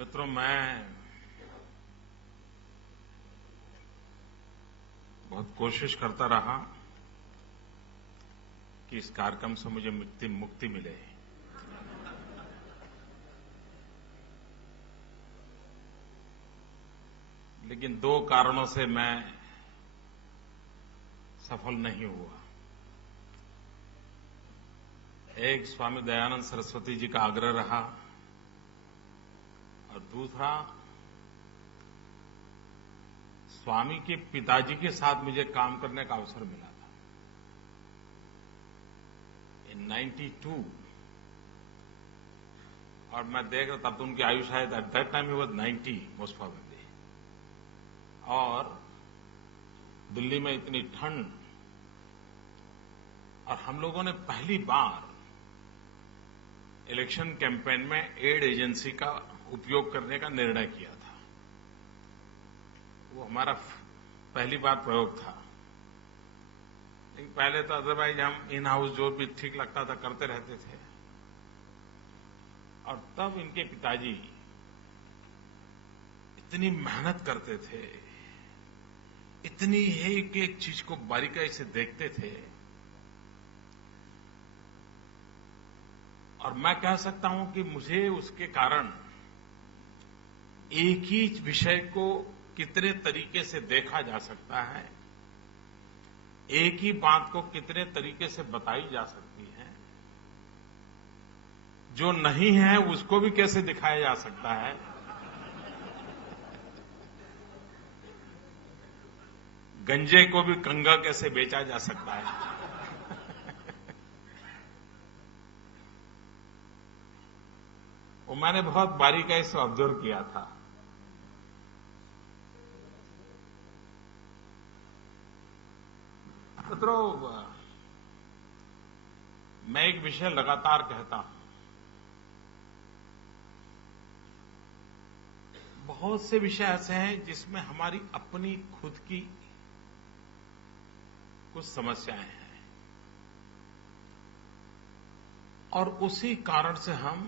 मित्रों, मैं बहुत कोशिश करता रहा कि इस कार्यक्रम से मुझे मुक्ति मिले। लेकिन दो कारणों से मैं सफल नहीं हुआ। एक, स्वामी दयानंद सरस्वती जी का आग्रह रहा, और दूसरा, स्वामी के पिताजी के साथ मुझे काम करने का अवसर मिला था इन 92। और मैं देख रहा, तब तो उनकी आयु शायद at that time he was 90 most probably. और दिल्ली में इतनी ठंड, और हम लोगों ने पहली बार इलेक्शन कैंपेन में एड एजेंसी का उपयोग करने का निर्णय किया था। वो हमारा पहली बार प्रयोग था। लेकिन पहले तो अदरवाइज हम इन हाउस जो भी ठीक लगता था करते रहते थे। और तब इनके पिताजी इतनी मेहनत करते थे, इतनी एक एक चीज को बारीकाई से देखते थे। और मैं कह सकता हूं कि मुझे उसके कारण एक ही विषय को कितने तरीके से देखा जा सकता है, एक ही बात को कितने तरीके से बताई जा सकती है, जो नहीं है उसको भी कैसे दिखाया जा सकता है, गंजे को भी कंगा कैसे बेचा जा सकता है। वो मैंने बहुत बारीकाई से ऑब्जर्व किया था। मित्रों, मैं एक विषय लगातार कहता हूं। बहुत से विषय ऐसे हैं जिसमें हमारी अपनी खुद की कुछ समस्याएं हैं, और उसी कारण से हम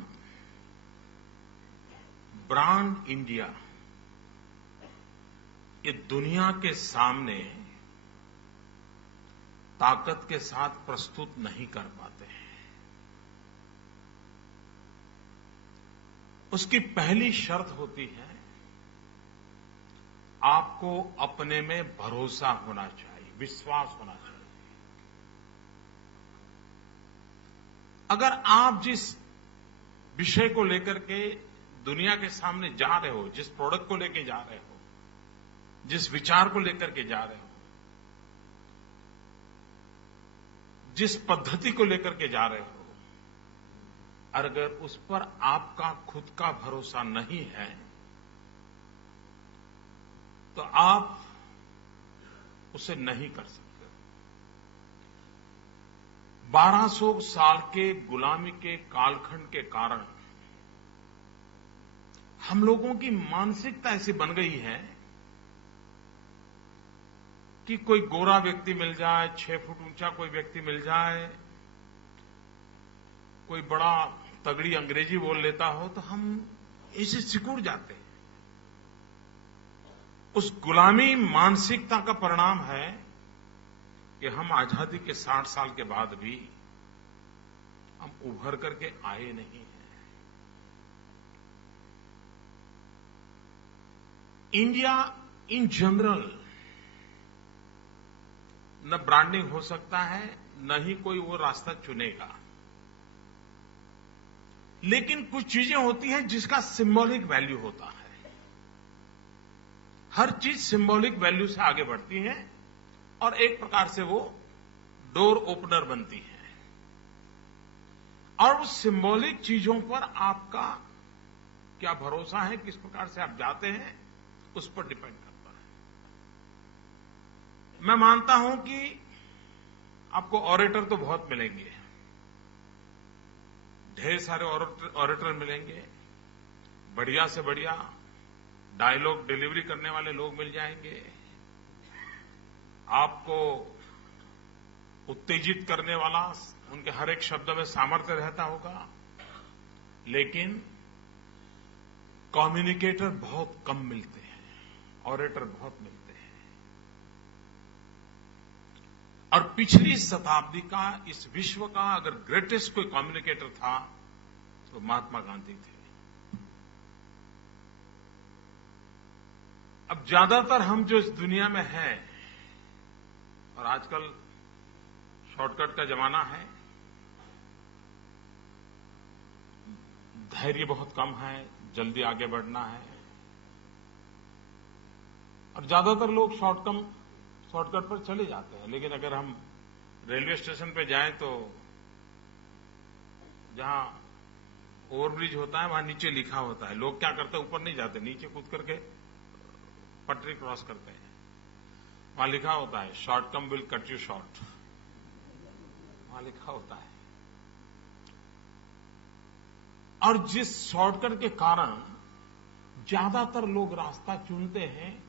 ब्रांड इंडिया ये दुनिया के सामने ताकत के साथ प्रस्तुत नहीं कर पाते हैं। उसकी पहली शर्त होती है, आपको अपने में भरोसा होना चाहिए, विश्वास होना चाहिए। अगर आप जिस विषय को लेकर के दुनिया के सामने जा रहे हो, जिस प्रोडक्ट को लेकर जा रहे हो, जिस विचार को लेकर के जा रहे हो, जिस पद्धति को लेकर के जा रहे हो, अगर उस पर आपका खुद का भरोसा नहीं है तो आप उसे नहीं कर सकते। 1200 साल के गुलामी के कालखंड के कारण हम लोगों की मानसिकता ऐसी बन गई है कि कोई गोरा व्यक्ति मिल जाए, 6 फुट ऊंचा कोई व्यक्ति मिल जाए, कोई बड़ा तगड़ी अंग्रेजी बोल लेता हो, तो हम इसे सिकुड़ जाते हैं। उस गुलामी मानसिकता का परिणाम है कि हम आजादी के 60 साल के बाद भी हम उभर करके आए नहीं हैं। इंडिया इन जनरल न ब्रांडिंग हो सकता है, न ही कोई वो रास्ता चुनेगा। लेकिन कुछ चीजें होती हैं जिसका सिंबॉलिक वैल्यू होता है। हर चीज सिंबॉलिक वैल्यू से आगे बढ़ती है और एक प्रकार से वो डोर ओपनर बनती है। और उस सिंबॉलिक चीजों पर आपका क्या भरोसा है, किस प्रकार से आप जाते हैं, उस पर डिपेंड करता है। मैं मानता हूं कि आपको ऑरेटर तो बहुत मिलेंगे, ढेर सारे ऑरेटर मिलेंगे, बढ़िया से बढ़िया डायलॉग डिलीवरी करने वाले लोग मिल जाएंगे, आपको उत्तेजित करने वाला उनके हर एक शब्द में सामर्थ्य रहता होगा। लेकिन कम्युनिकेटर बहुत कम मिलते हैं, ऑरेटर बहुत मिलते हैं। और पिछली शताब्दी का इस विश्व का अगर ग्रेटेस्ट कोई कम्युनिकेटर था तो महात्मा गांधी थे। अब ज्यादातर हम जो इस दुनिया में हैं, और आजकल शॉर्टकट का जमाना है, धैर्य बहुत कम है, जल्दी आगे बढ़ना है, और ज्यादातर लोग शॉर्टकट पर चले जाते हैं। लेकिन अगर हम रेलवे स्टेशन पे जाएं तो जहां ओवरब्रिज होता है वहां नीचे लिखा होता है। लोग क्या करते हैं, ऊपर नहीं जाते, नीचे कूद करके पटरी क्रॉस करते हैं। वहां लिखा होता है short come will cut you short, वहां लिखा होता है। और जिस शॉर्टकट के कारण ज्यादातर लोग रास्ता चुनते हैं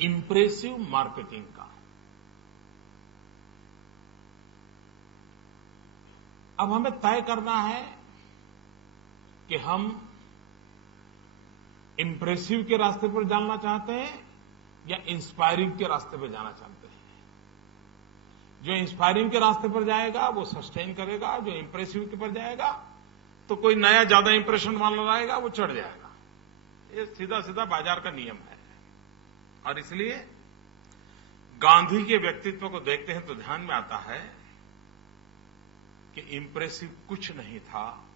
इंप्रेसिव मार्केटिंग का। अब हमें तय करना है कि हम इंप्रेसिव के रास्ते पर जाना चाहते हैं या इंस्पायरिंग के रास्ते पर जाना चाहते हैं। जो इंस्पायरिंग के रास्ते पर जाएगा वो सस्टेन करेगा, जो इंप्रेसिव के पर जाएगा तो कोई नया ज्यादा इंप्रेशन वाला लाएगा, वो चढ़ जाएगा। ये सीधा सीधा बाजार का नियम है। और इसलिए गांधी के व्यक्तित्व को देखते हैं तो ध्यान में आता है कि इंप्रेसिव कुछ नहीं था,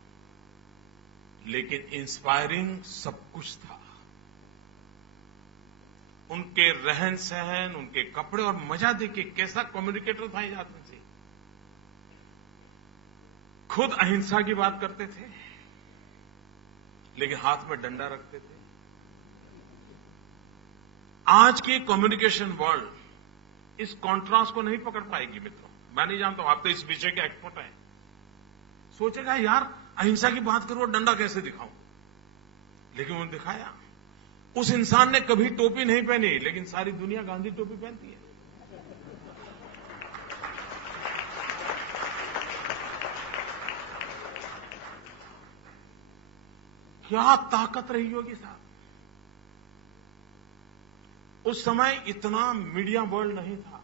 लेकिन इंस्पायरिंग सब कुछ था। उनके रहन सहन, उनके कपड़े और मजा देखिए कैसा कम्युनिकेटर था ये आदमी से। खुद अहिंसा की बात करते थे लेकिन हाथ में डंडा रखते थे। आज की कम्युनिकेशन वर्ल्ड इस कॉन्ट्रास्ट को नहीं पकड़ पाएगी मित्रों। मैं नहीं जानता हूं, आप तो इस विषय के एक्सपर्ट हैं। सोचेगा यार अहिंसा की बात करो, डंडा कैसे दिखाऊं, लेकिन उन्होंने दिखाया। उस इंसान ने कभी टोपी नहीं पहनी, लेकिन सारी दुनिया गांधी टोपी पहनती है। क्या ताकत रही होगी साहब। उस समय इतना मीडिया वर्ल्ड नहीं था।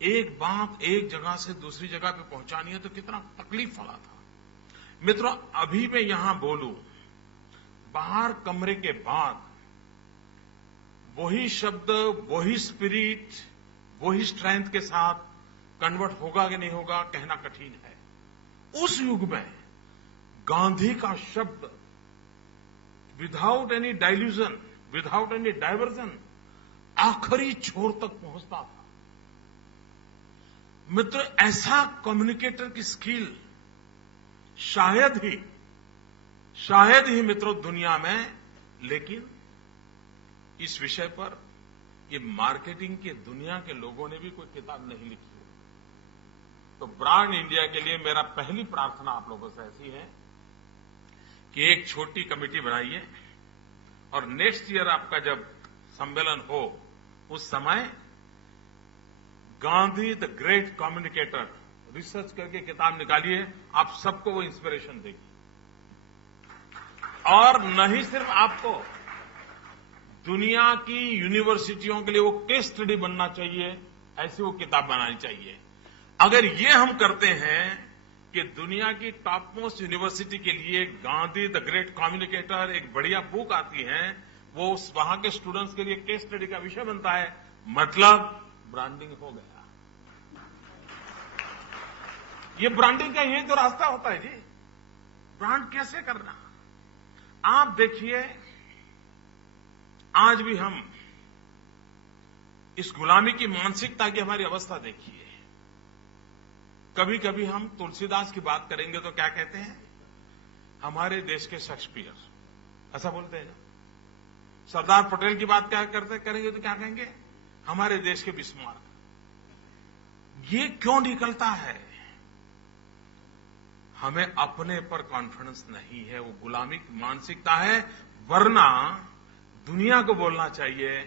एक बात एक जगह से दूसरी जगह पे पहुंचानी है तो कितना तकलीफ वाला था। मित्रों, अभी मैं यहां बोलूं, बाहर कमरे के बाद वही शब्द, वही स्पिरिट, वही स्ट्रेंथ के साथ कन्वर्ट होगा कि नहीं होगा कहना कठिन है। उस युग में गांधी का शब्द without any dilution, without any diversion आखिरी छोर तक पहुंचता था। मित्र, ऐसा कम्युनिकेटर की स्किल शायद ही मित्रों दुनिया में, लेकिन इस विषय पर ये मार्केटिंग की दुनिया के लोगों ने भी कोई किताब नहीं लिखी है। तो ब्रांड इंडिया के लिए मेरा पहली प्रार्थना आप लोगों से ऐसी है कि एक छोटी कमेटी बनाइए और नेक्स्ट ईयर आपका जब सम्मेलन हो उस समय Gandhi the great communicator research करके किताब निकालिए। आप सबको वो इंस्पिरेशन देगी। और नहीं सिर्फ आपको, दुनिया की यूनिवर्सिटियों के लिए वो केस स्टडी बनना चाहिए, ऐसी वो किताब बनानी चाहिए। अगर ये हम करते हैं कि दुनिया की टॉप मोस्ट यूनिवर्सिटी के लिए गांधी द ग्रेट कम्युनिकेटर एक बढ़िया बुक आती है, वो वहां के स्टूडेंट्स के लिए केस स्टडी का विषय बनता है, मतलब ब्रांडिंग हो गया। ये ब्रांडिंग का यही तो रास्ता होता है जी। ब्रांड कैसे करना। आप देखिए, आज भी हम इस गुलामी की मानसिकता की हमारी अवस्था देखिए। कभी कभी हम तुलसीदास की बात करेंगे तो क्या कहते हैं, हमारे देश के शेक्सपियर, ऐसा बोलते हैं। सरदार पटेल की बात क्या करेंगे तो क्या कहेंगे, हमारे देश के बिस्मार्क। ये क्यों निकलता है? हमें अपने पर कॉन्फिडेंस नहीं है, वो गुलामी की मानसिकता है। वरना दुनिया को बोलना चाहिए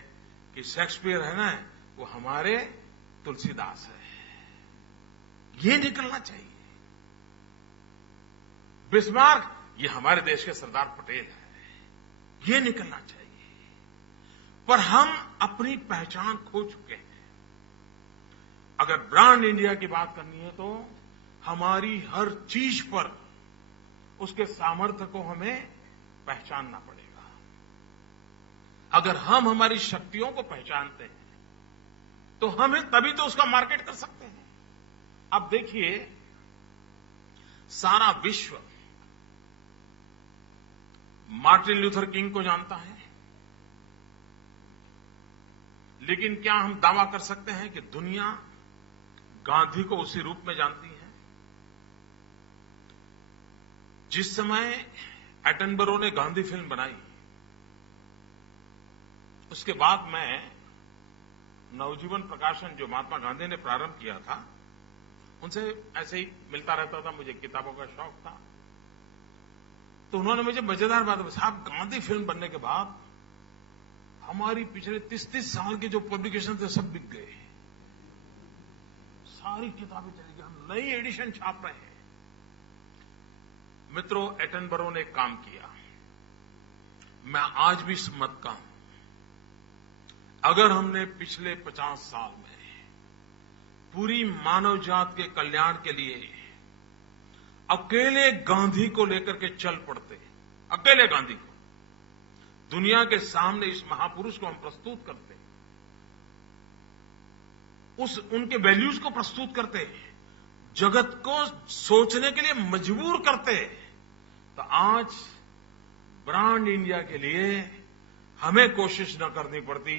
कि शेक्सपियर है ना, वो हमारे तुलसीदास है। ये निकलना चाहिए। बिस्मार्क ये हमारे देश के सरदार पटेल है। ये निकलना चाहिए। पर हम अपनी पहचान खो चुके हैं। अगर ब्रांड इंडिया की बात करनी है तो हमारी हर चीज पर उसके सामर्थ्य को हमें पहचानना पड़ेगा। अगर हम हमारी शक्तियों को पहचानते हैं तो हमें तभी तो उसका मार्केट कर सकते हैं। अब देखिए, सारा विश्व मार्टिन लूथर किंग को जानता है, लेकिन क्या हम दावा कर सकते हैं कि दुनिया गांधी को उसी रूप में जानती है? जिस समय एटनबरो ने गांधी फिल्म बनाई, उसके बाद मैं नवजीवन प्रकाशन जो महात्मा गांधी ने प्रारंभ किया था, उनसे ऐसे ही मिलता रहता था, मुझे किताबों का शौक था। तो उन्होंने मुझे मजेदार बात बताई, साहब गांधी फिल्म बनने के बाद हमारी पिछले 30-30 साल के जो पब्लिकेशन थे सब बिक गए, सारी किताबें चली गई, हम नई एडिशन छाप रहे हैं। मित्रों, एटनबरो ने एक काम किया, मैं आज भी मत का हूं। अगर हमने पिछले 50 साल में पूरी मानव जात के कल्याण के लिए अकेले गांधी को लेकर के चल पड़ते, अकेले गांधी को दुनिया के सामने इस महापुरुष को हम प्रस्तुत करते, उनके वैल्यूज को प्रस्तुत करते, जगत को सोचने के लिए मजबूर करते, तो आज ब्रांड इंडिया के लिए हमें कोशिश न करनी पड़ती।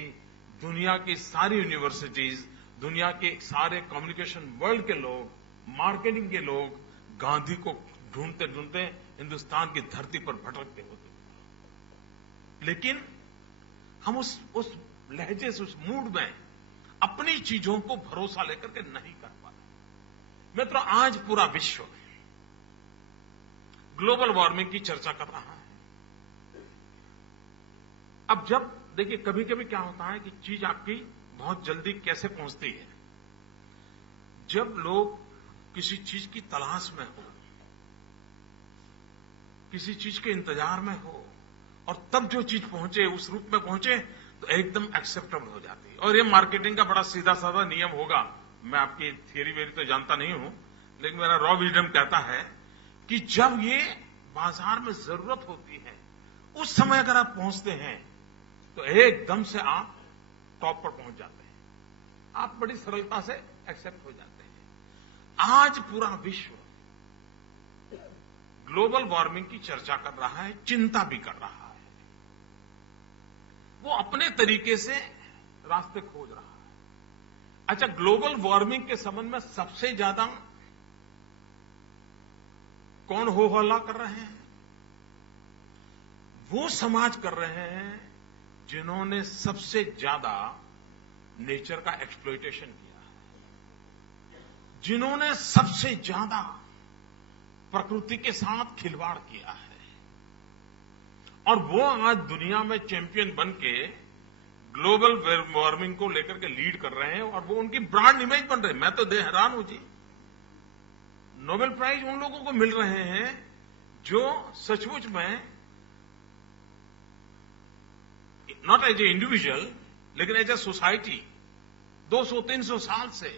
दुनिया की सारी यूनिवर्सिटीज, दुनिया के सारे कम्युनिकेशन वर्ल्ड के लोग, मार्केटिंग के लोग गांधी को ढूंढते ढूंढते हिंदुस्तान की धरती पर भटकते होते। लेकिन हम उस लहजे से, उस मूड में अपनी चीजों को भरोसा लेकर के नहीं कर पाते। मित्रों, आज पूरा विश्व ग्लोबल वार्मिंग की चर्चा कर रहा है। अब जब देखिए, कभी कभी क्या होता है कि चीज आपकी बहुत जल्दी कैसे पहुंचती है। जब लोग किसी चीज की तलाश में हो, किसी चीज के इंतजार में हो, और तब जो चीज पहुंचे, उस रूप में पहुंचे, तो एकदम एक्सेप्टेबल हो जाती है। और ये मार्केटिंग का बड़ा सीधा साधा नियम होगा। मैं आपकी थियरी वेरी तो जानता नहीं हूं, लेकिन मेरा रॉ विजडम कहता है कि जब ये बाजार में जरूरत होती है, उस समय अगर आप पहुंचते हैं तो एकदम से आप टॉप पर पहुंच जाते हैं। आप बड़ी सरलता से एक्सेप्ट हो जाते हैं। आज पूरा विश्व ग्लोबल वार्मिंग की चर्चा कर रहा है, चिंता भी कर रहा है। वो अपने तरीके से रास्ते खोज रहा है। अच्छा, ग्लोबल वार्मिंग के संबंध में सबसे ज्यादा कौन हो हल्ला कर रहे हैं? वो समाज कर रहे हैं जिन्होंने सबसे ज्यादा नेचर का एक्सप्लॉयटेशन किया है, जिन्होंने सबसे ज्यादा प्रकृति के साथ खिलवाड़ किया है, और वो आज दुनिया में चैंपियन बन के ग्लोबल वार्मिंग को लेकर के लीड कर रहे हैं, और वो उनकी ब्रांड इमेज बन रहे हैं। मैं तो हैरान हूं जी। नोबेल प्राइज उन लोगों को मिल रहे हैं जो सचमुच में नॉट एज ए इंडिविजुअल, लेकिन एज ए सोसाइटी 200-300 साल से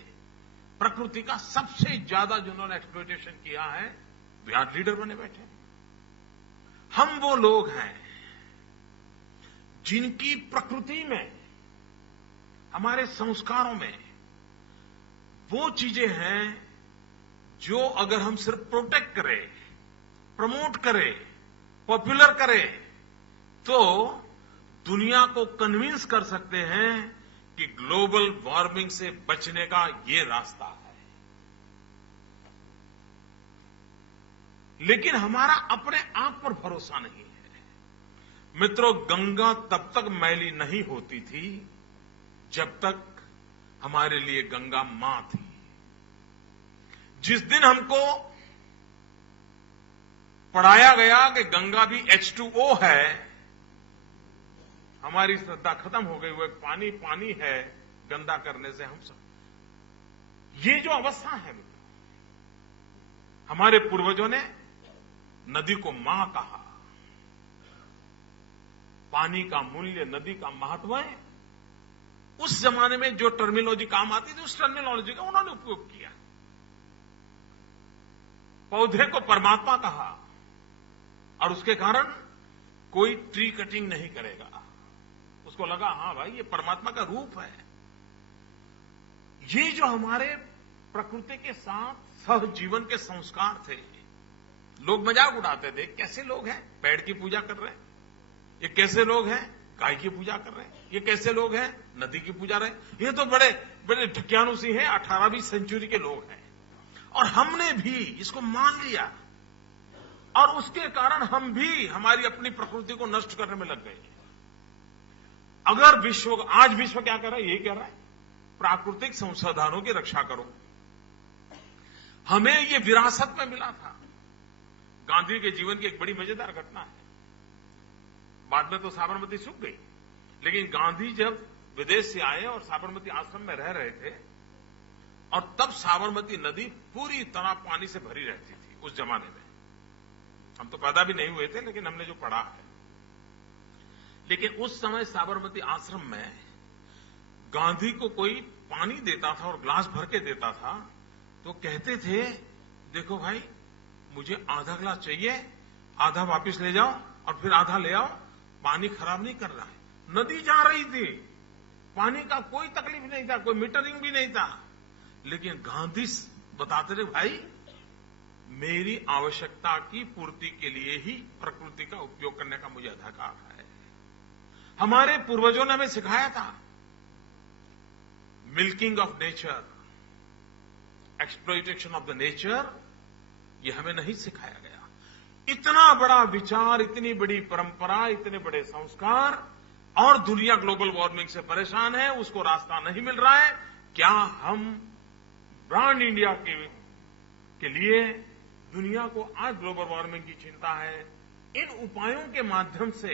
प्रकृति का सबसे ज्यादा जिन्होंने एक्सप्लॉयटेशन किया है, वे आज लीडर बने बैठे। हम वो लोग हैं जिनकी प्रकृति में, हमारे संस्कारों में वो चीजें हैं जो अगर हम सिर्फ प्रोटेक्ट करें, प्रमोट करें, पॉपुलर करें, तो दुनिया को कन्विंस कर सकते हैं कि ग्लोबल वार्मिंग से बचने का ये रास्ता है। लेकिन हमारा अपने आप पर भरोसा नहीं है। मित्रों, गंगा तब तक मैली नहीं होती थी जब तक हमारे लिए गंगा मां थी। जिस दिन हमको पढ़ाया गया कि गंगा भी H2O है, हमारी श्रद्धा खत्म हो गई। वो एक पानी पानी है, गंदा करने से हम सब। ये जो अवस्था है, हमारे पूर्वजों ने नदी को मां कहा, पानी का मूल्य, नदी का महत्व है, उस जमाने में जो टर्मिनोलॉजी काम आती थी उस टर्मिनोलॉजी का उन्होंने उपयोग किया। पौधे को परमात्मा कहा और उसके कारण कोई ट्री कटिंग नहीं करेगा। उसको लगा हां भाई ये परमात्मा का रूप है। ये जो हमारे प्रकृति के साथ सहजीवन के संस्कार थे, लोग मजाक उड़ाते थे, कैसे लोग हैं पेड़ की पूजा कर रहे हैं, ये कैसे लोग हैं गाय की पूजा कर रहे हैं, ये कैसे लोग हैं नदी की पूजा रहे हैं, ये तो बड़े बड़े ढकियानुसी हैं, 18वीं सेंचुरी के लोग हैं। और हमने भी इसको मान लिया और उसके कारण हम भी हमारी अपनी प्रकृति को नष्ट करने में लग गए। अगर आज विश्व क्या कर रहा है, ये कह रहा है प्राकृतिक संसाधनों की रक्षा करो। हमें ये विरासत में मिला था। गांधी के जीवन की एक बड़ी मजेदार घटना है। बाद में तो साबरमती सूख गई, लेकिन गांधी जब विदेश से आए और साबरमती आश्रम में रह रहे थे, और तब साबरमती नदी पूरी तरह पानी से भरी रहती थी उस जमाने में। हम तो पैदा भी नहीं हुए थे, लेकिन हमने जो पढ़ा है। लेकिन उस समय साबरमती आश्रम में गांधी को कोई पानी देता था और ग्लास भर के देता था, तो कहते थे देखो भाई मुझे आधा ग्लास चाहिए, आधा वापस ले जाओ और फिर आधा ले आओ, पानी खराब नहीं कर रहा है। नदी जा रही थी, पानी का कोई तकलीफ नहीं था, कोई मीटरिंग भी नहीं था, लेकिन गांधी बताते थे भाई मेरी आवश्यकता की पूर्ति के लिए ही प्रकृति का उपयोग करने का मुझे अधिकार है। हमारे पूर्वजों ने हमें सिखाया था milking of nature, exploitation of the nature, ये हमें नहीं सिखाया गया। इतना बड़ा विचार, इतनी बड़ी परंपरा, इतने बड़े संस्कार, और दुनिया ग्लोबल वार्मिंग से परेशान है, उसको रास्ता नहीं मिल रहा है। क्या हम ब्रांड इंडिया के लिए दुनिया को आज ग्लोबल वार्मिंग की चिंता है, इन उपायों के माध्यम से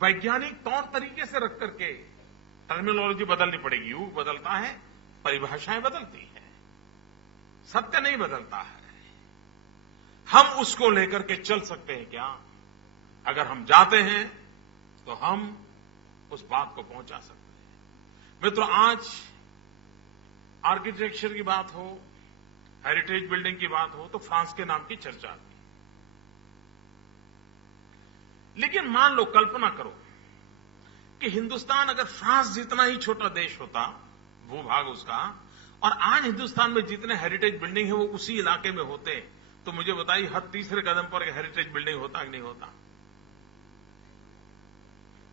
वैज्ञानिक तौर तरीके से रख करके टर्मिनोलॉजी बदलनी पड़ेगी। युग बदलता है, परिभाषाएं बदलती हैं, सत्य नहीं बदलता है। हम उसको लेकर के चल सकते हैं क्या? अगर हम जाते हैं तो हम उस बात को पहुंचा सकते हैं। मित्रों, आज आर्किटेक्चर की बात हो, हेरिटेज बिल्डिंग की बात हो, तो फ्रांस के नाम की चर्चा आती। लेकिन मान लो, कल्पना करो कि हिंदुस्तान अगर फ्रांस जितना ही छोटा देश होता, भूभाग उसका, और आज हिंदुस्तान में जितने हेरिटेज बिल्डिंग है वो उसी इलाके में होते, तो मुझे बताइए हर तीसरे कदम पर हेरिटेज बिल्डिंग होता कि नहीं होता?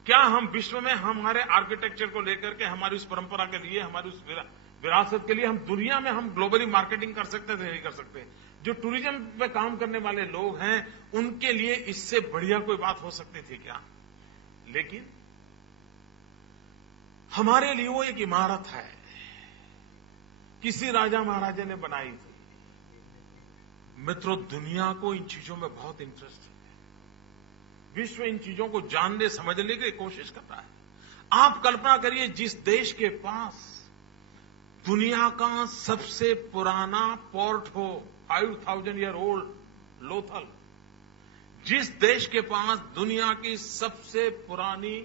क्या हम विश्व में हमारे आर्किटेक्चर को लेकर के, हमारी उस परंपरा के लिए, हमारी उस विरासत के लिए हम दुनिया में हम ग्लोबली मार्केटिंग कर सकते थे? नहीं कर सकते। जो टूरिज्म पे काम करने वाले लोग हैं उनके लिए इससे बढ़िया कोई बात हो सकती थी क्या? लेकिन हमारे लिए वो एक इमारत है, किसी राजा महाराजा ने बनाई थी। मित्रों, दुनिया को इन चीजों में बहुत इंटरेस्ट है। विश्व इन चीजों को जानने समझने की कोशिश करता है। आप कल्पना करिए, जिस देश के पास दुनिया का सबसे पुराना पोर्ट हो, 5000 ईयर ओल्ड लोथल, जिस देश के पास दुनिया की सबसे पुरानी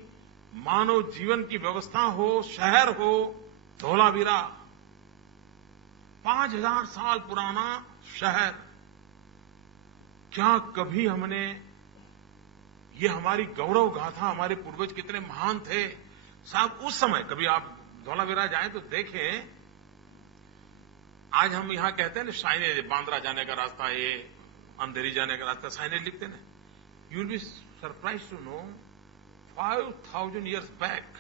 मानव जीवन की व्यवस्था हो, शहर हो, धोलावीरा, 5000 साल पुराना शहर, क्या कभी हमने, ये हमारी गौरव गाथा, हमारे पूर्वज कितने महान थे साहब उस समय। कभी आप धोलावीरा जाएं तो देखें, आज हम यहां कहते हैं ना साइनेज, बांद्रा जाने का रास्ता, ये अंधेरी जाने का रास्ता, साइनेज लिखते ना। You will be surprise to know 5000 years back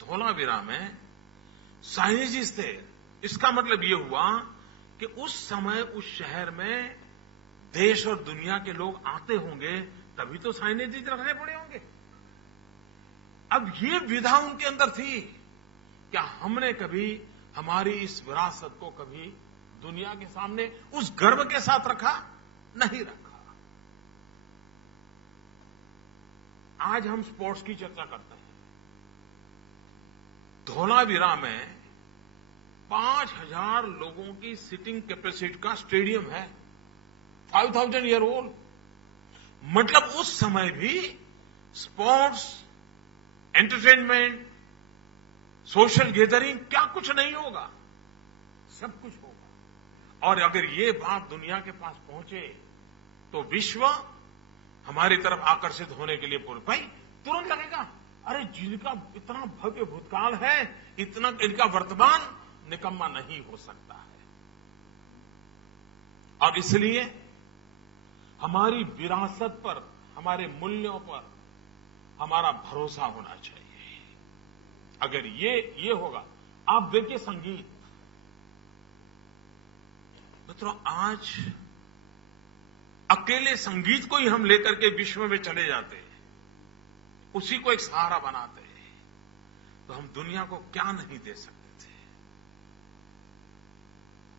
Dholavira में साइनेजिस थे। इसका मतलब ये हुआ कि उस समय उस शहर में देश और दुनिया के लोग आते होंगे, तभी तो साइनेजिस रखने पड़े होंगे। अब ये विधा उनके अंदर थी। क्या हमने कभी हमारी इस विरासत को कभी दुनिया के सामने उस गर्व के साथ रखा? नहीं रखा। आज हम स्पोर्ट्स की चर्चा करते हैं। धोलावीरा में 5000 लोगों की सिटिंग कैपेसिटी का स्टेडियम है। 5,000 ईयर ओल्ड। मतलब उस समय भी स्पोर्ट्स, एंटरटेनमेंट, सोशल गैदरिंग क्या कुछ नहीं होगा, सब कुछ होगा। और अगर ये बात दुनिया के पास पहुंचे तो विश्व हमारी तरफ आकर्षित होने के लिए पूर्ण भाई तुरंत लगेगा, अरे जिनका इतना भव्य भूतकाल है, इतना इनका वर्तमान निकम्मा नहीं हो सकता है। और इसलिए हमारी विरासत पर, हमारे मूल्यों पर हमारा भरोसा होना चाहिए। अगर ये होगा, आप देखिए संगीत, मित्रों आज अकेले संगीत को ही हम लेकर के विश्व में चले जाते हैं, उसी को एक सहारा बनाते हैं, तो हम दुनिया को क्या नहीं दे सकते थे।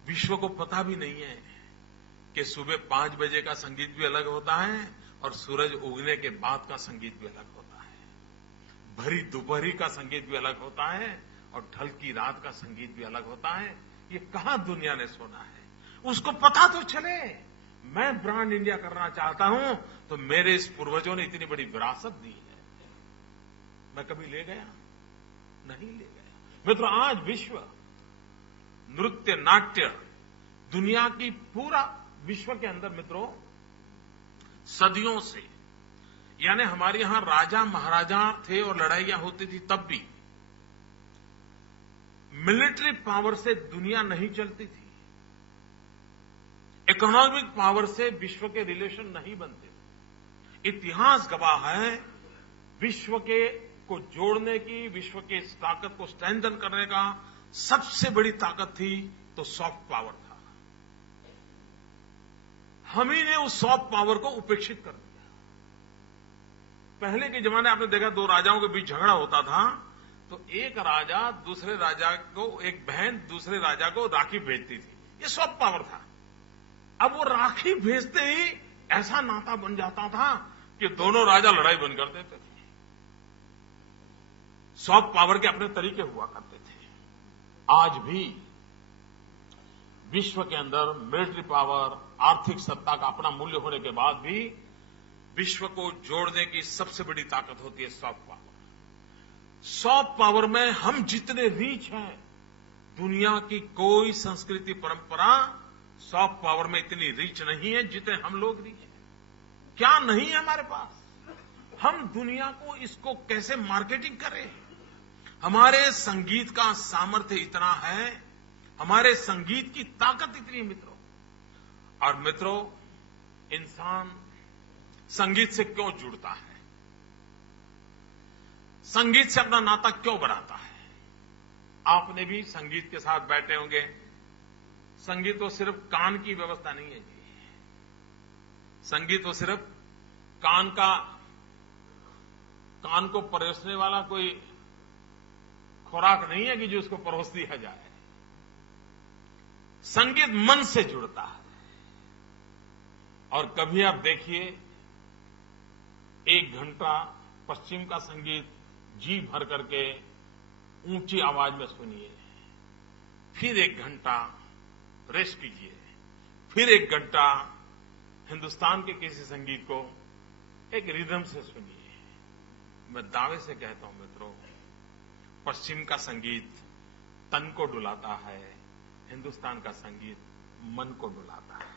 विश्व को पता भी नहीं है कि सुबह 5 बजे का संगीत भी अलग होता है और सूरज उगने के बाद का संगीत भी अलग होता है, भरी दोपहरी का संगीत भी अलग होता है और ढलकी रात का संगीत भी अलग होता है। ये कहां दुनिया ने सुना है, उसको पता तो चले। मैं ब्रांड इंडिया करना चाहता हूं तो मेरे इस पूर्वजों ने इतनी बड़ी विरासत दी है, मैं कभी ले गया नहीं ले गया। मित्रों आज विश्व नृत्य नाट्य दुनिया की पूरा विश्व के अंदर मित्रों सदियों से, यानी हमारे यहां राजा महाराजा थे और लड़ाइयां होती थी, तब भी मिलिट्री पावर से दुनिया नहीं चलती थी, इकोनॉमिक पावर से विश्व के रिलेशन नहीं बनते थे। इतिहास गवाह है विश्व के को जोड़ने की, विश्व के इस ताकत को स्ट्रेंथन करने का सबसे बड़ी ताकत थी तो सॉफ्ट पावर था। हम ही ने उस सॉफ्ट पावर को उपेक्षित कर दिया। पहले के जमाने आपने देखा 2 राजाओं के बीच झगड़ा होता था तो एक राजा दूसरे राजा को, एक बहन दूसरे राजा को राखी भेजती थी, ये सॉफ्ट पावर था। अब वो राखी भेजते ही ऐसा नाता बन जाता था कि दोनों राजा लड़ाई बंद कर देते थे। सॉफ्ट पावर के अपने तरीके हुआ करते थे। आज भी विश्व के अंदर मिलिट्री पावर, आर्थिक सत्ता का अपना मूल्य होने के बाद भी विश्व को जोड़ने की सबसे बड़ी ताकत होती है सॉफ्ट पावर। सॉफ्ट पावर में हम जितने रीच हैं, दुनिया की कोई संस्कृति परंपरा सॉफ्ट पावर में इतनी रीच नहीं है जितने हम लोग रीच हैं। क्या नहीं है हमारे पास, हम दुनिया को इसको कैसे मार्केटिंग करें। हमारे संगीत का सामर्थ्य इतना है, हमारे संगीत की ताकत इतनी है मित्रों। और मित्रों इंसान संगीत से क्यों जुड़ता है, संगीत से अपना नाता क्यों बनाता है। आपने भी संगीत के साथ बैठे होंगे। संगीत तो सिर्फ कान की व्यवस्था नहीं है जी, संगीत तो सिर्फ कान को परोसने वाला कोई खुराक नहीं है कि जो उसको परोस दिया जाए। संगीत मन से जुड़ता है। और कभी आप देखिए 1 घंटा पश्चिम का संगीत जी भर करके ऊंची आवाज में सुनिए, फिर 1 घंटा रेस्ट कीजिए, फिर 1 घंटा हिंदुस्तान के किसी संगीत को एक रिदम से सुनिए। मैं दावे से कहता हूं मित्रों, पश्चिम का संगीत तन को डुलाता है, हिंदुस्तान का संगीत मन को डुलाता है।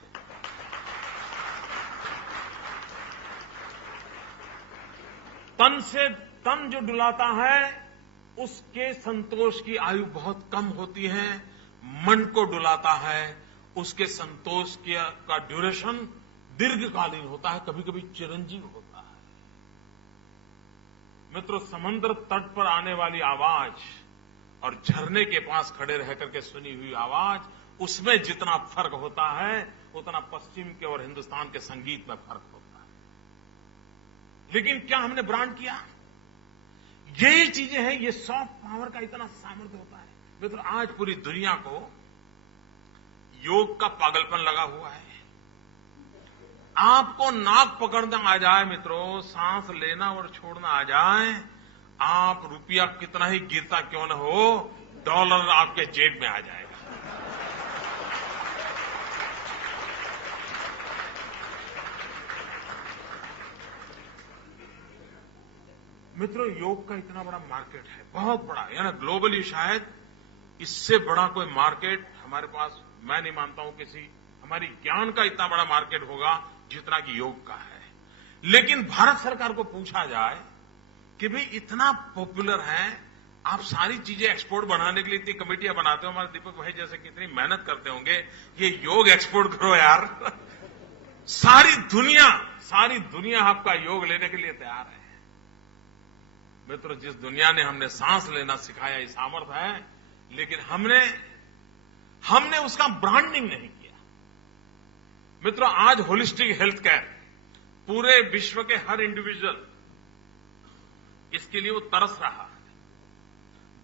तन जो डुलाता है उसके संतोष की आयु बहुत कम होती है, मन को डुलाता है उसके संतोष का ड्यूरेशन दीर्घकालीन होता है, कभी कभी चिरंजीव होता है। मित्रों समुद्र तट पर आने वाली आवाज और झरने के पास खड़े रह करके सुनी हुई आवाज, उसमें जितना फर्क होता है उतना पश्चिम के और हिंदुस्तान के संगीत में फर्क होता है। लेकिन क्या हमने ब्रांड किया? यही चीजें हैं, ये सॉफ्ट पावर का इतना सामर्थ्य होता है। मित्रों आज पूरी दुनिया को योग का पागलपन लगा हुआ है। आपको नाक पकड़ना आ जाए मित्रों, सांस लेना और छोड़ना आ जाए, आप रुपया कितना ही गिरता क्यों न हो, डॉलर आपके जेब में आ जाएगा। मित्रों, योग का इतना बड़ा मार्केट है, बहुत बड़ा, यानी ग्लोबली शायद इससे बड़ा कोई मार्केट हमारे पास, मैं नहीं मानता हूं किसी हमारी ज्ञान का इतना बड़ा मार्केट होगा जितना कि योग का है। लेकिन भारत सरकार को पूछा जाए कि भाई इतना पॉपुलर है, आप सारी चीजें एक्सपोर्ट बढ़ाने के लिए इतनी कमेटियां बनाते हो, हमारे दीपक भाई जैसे कितनी मेहनत करते होंगे, ये योग एक्सपोर्ट करो यार। सारी दुनिया आपका योग लेने के लिए तैयार है। मित्रों, जिस दुनिया ने हमने सांस लेना सिखाया, ये सामर्थ्य है, लेकिन हमने उसका ब्रांडिंग नहीं किया। मित्रों, आज होलिस्टिक हेल्थ केयर पूरे विश्व के हर इंडिविजुअल इसके लिए वो तरस रहा है।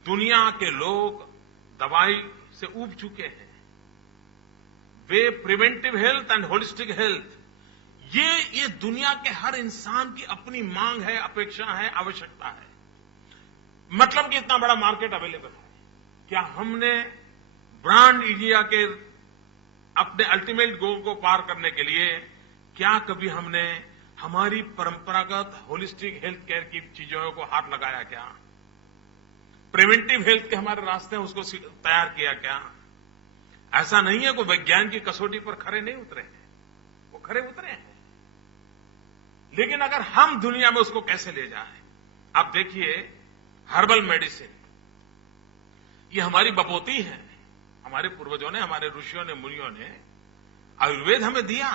दुनिया के लोग दवाई से ऊब चुके हैं। वे preventive health and holistic health, ये दुनिया के हर इंसान की अपनी मांग है, अपेक्षा है, आवश्यकता है। मतलब कि इतना बड़ा मार्केट अवेलेबल है। क्या हमने ब्रांड इंडिया के अपने अल्टीमेट गोल को पार करने के लिए क्या कभी हमने हमारी परंपरागत होलिस्टिक हेल्थ केयर की चीजों को हाथ लगाया क्या? प्रिवेंटिव हेल्थ के हमारे रास्ते हैं, उसको तैयार किया क्या? ऐसा नहीं है, कोई विज्ञान की कसौटी पर खरे नहीं उतरे हैं, वो खरे उतरे हैं। लेकिन अगर हम दुनिया में उसको कैसे ले जाएं? आप देखिए, हर्बल मेडिसिन ये हमारी बपोती है। हमारे पूर्वजों ने, हमारे ऋषियों ने, मुनियों ने आयुर्वेद हमें दिया।